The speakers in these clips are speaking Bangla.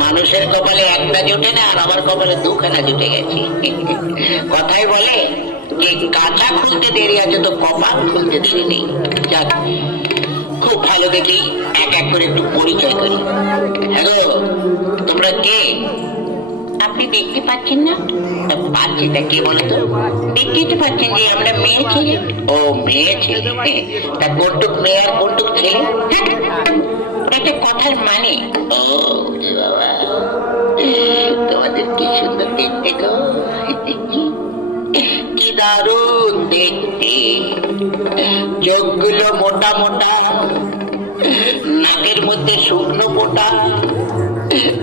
মানুষের কপালে একটা জুটে না, আর আমার কপালে দুখানা জুটে গেছে। কথাই বলে যে কাঁচা খুলতে দেরি আছে তো কপাল খুলতে দেরি নেই। যাক, খুব ভালো দেখি এক এক করে একটু পরিচয় করি। হ্যালো, তোমরা কে? আপনি দেখতে পাচ্ছেন না? পাচ্ছি, তা কে বলো তো? দেখতেই তো পাচ্ছেন যে আমরা মেয়ে ছেলে। ও মেয়ে ছেলে, তা কোনটুক মেয়ে আর কোনটুক ছেলে? এটা কথার মানে। ও বাবা, তোমাদের কি সুন্দর দেখতে গো, কি দারুণ দেখতে। চোখগুলো মোটা মোটা, নাকের মধ্যে শুকনো পোটা,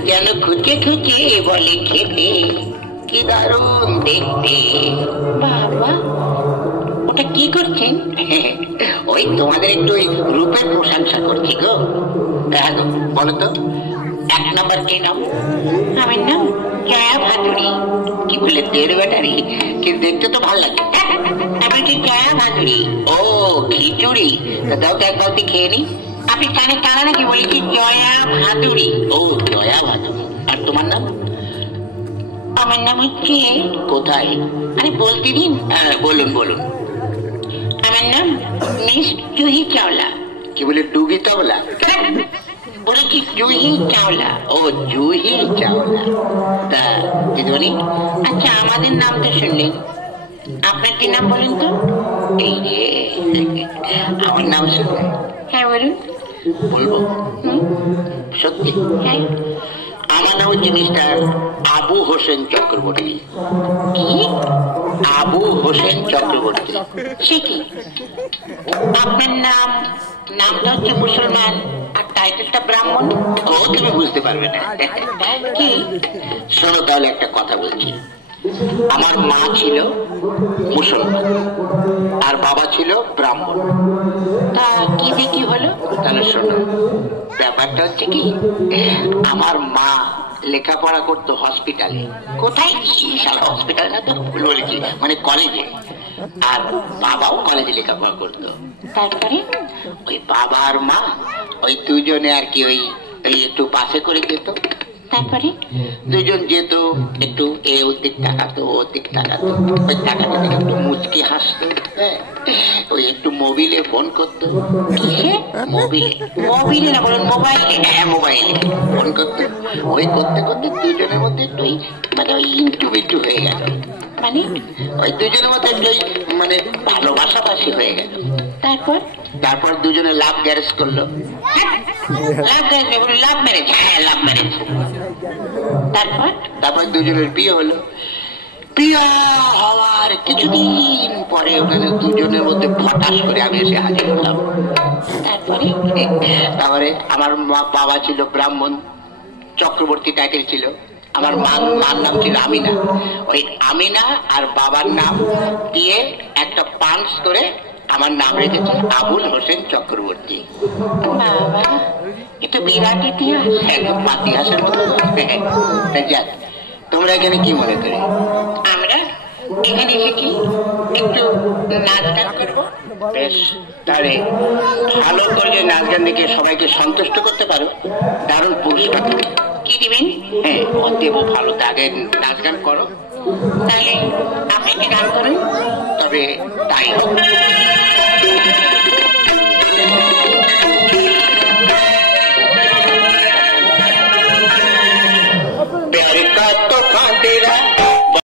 যেন খুঁচে খুঁচে বলে খেতে। কি দারুণ দেখতে। বাবা, ওটা কি করছেন? ওই তোমাদের একটু ওই রূপের প্রশংসা করছি গো। বলো তো, এক নাম্বার কে নাম? আমার নাম জয়া ভাদুরী। কি বলে দেড় ব্যাটারি, কিন্তু দেখতে তো ভালো লাগে। আমার কি জয়া ভাদুরী? ও খিচুড়ি, দাও তো এক বালতি খেয়ে নি। আপনি কানে কানা নাকি? বলেছি জয়া ভাদুরী। ও জয়া ভাদুরী। আর তোমার নাম? আমার নাম হচ্ছে, কোথায়? আরে বলতে দিন। বলুন বলুন। আমার নাম মিস জুহি চাওলা। কি বলে ডুগি চাওলা? বলেছি জুহি চাওলা। ও জুহি চাওলা। তা দিদিমণি, আচ্ছা আমাদের নাম তো শুনলেন, আপনার কি নাম বলেন তো? এই যে আমার নাম শুনবেন? হ্যাঁ বলুন। বলবো? সত্যি? হ্যাঁ। আমার নাম হচ্ছে মিস্টার আবু হোসেন চক্রবর্তী। কি? আবু হোসেন চক্রবর্তী। সে কি? আপনার নাম, নামটা হচ্ছে মুসলমান আর টাইটেলটা ব্রাহ্মণ। ও তুমি বুঝতে পারবে না। কি? শোনো তাহলে একটা কথা বলছি। আমার মা ছিল মুসলমান আর বাবা ছিল ব্রাহ্মণ। তা কি দেখি হলো? তাহলে শোনো, ব্যাপারটা হচ্ছে কি, আমার মা লেখাপড়া করতো হসপিটালে। কোথায়? হসপিটাল না তো ভুল বলেছি, মানে কলেজে। আর বাবাও কলেজে লেখাপড়া করতো। তারপরে ওই বাবা আর মা ওই দুজনে আর কি ওই একটু বাসে করে যেত। তারপরে দুজন যেত, একটু এ ওদিক তাকাতো, ওদিক তাকাতো, ওই তাকাতে থেকে একটু মুচকি হাসতো। ওই একটু মোবিলে ফোন করতো। মোবিলে? মোবিলে না, বলুন মোবাইলে। হ্যাঁ মোবাইলে ফোন করতো। ওই করতে করতে দুজনের মধ্যে একটু মানে ওই ইন্টু বিন্টু হয়ে গেল। মানে ওই দুজনের মধ্যে একটু মানে ভালোবাসাবাসি হয়ে গেল। তারপর তারপর দুজনে লাভ গ্যারেজ করলো। লাভ গ্যারেজ? Love marriage. হ্যাঁ লাভ ম্যারেজ। তারপর তারপর দুজনের বিয়ে হলো। বিয়ে হওয়ার কিছুদিন পরে ওখানে দুজনের মধ্যে ফটাস করে আমি এসে হাজির হলাম। তারপরে তারপরে আমার বাবা ছিল ব্রাহ্মণ, চক্রবর্তী টাইটেল ছিল। আমার মার নাম ছিল আমিনা। ওই আমিনা আর বাবার নাম দিয়ে একটা পাঞ্চ করে আমার নাম রেখেছে আবুল হোসেন চক্রবর্তী। বাবা, এটা বিরাট ইতিহাস। একদম ইতিহাসের মতো। যাক, তোমরা এখানে কি মনে করে? আমরা এখানে এসেছি একটু নাচ গান করবো। বেশ, তাহলে ভালো করে নাচ গান দেখে সবাইকে সন্তুষ্ট করতে পারো, দারুণ পুরস্কার। কি দিবেন? হ্যাঁ দেবো, ভালো। আগে নাচ গান করো। তাহলে আপনি কি গান করুন। তবে তাই হোক।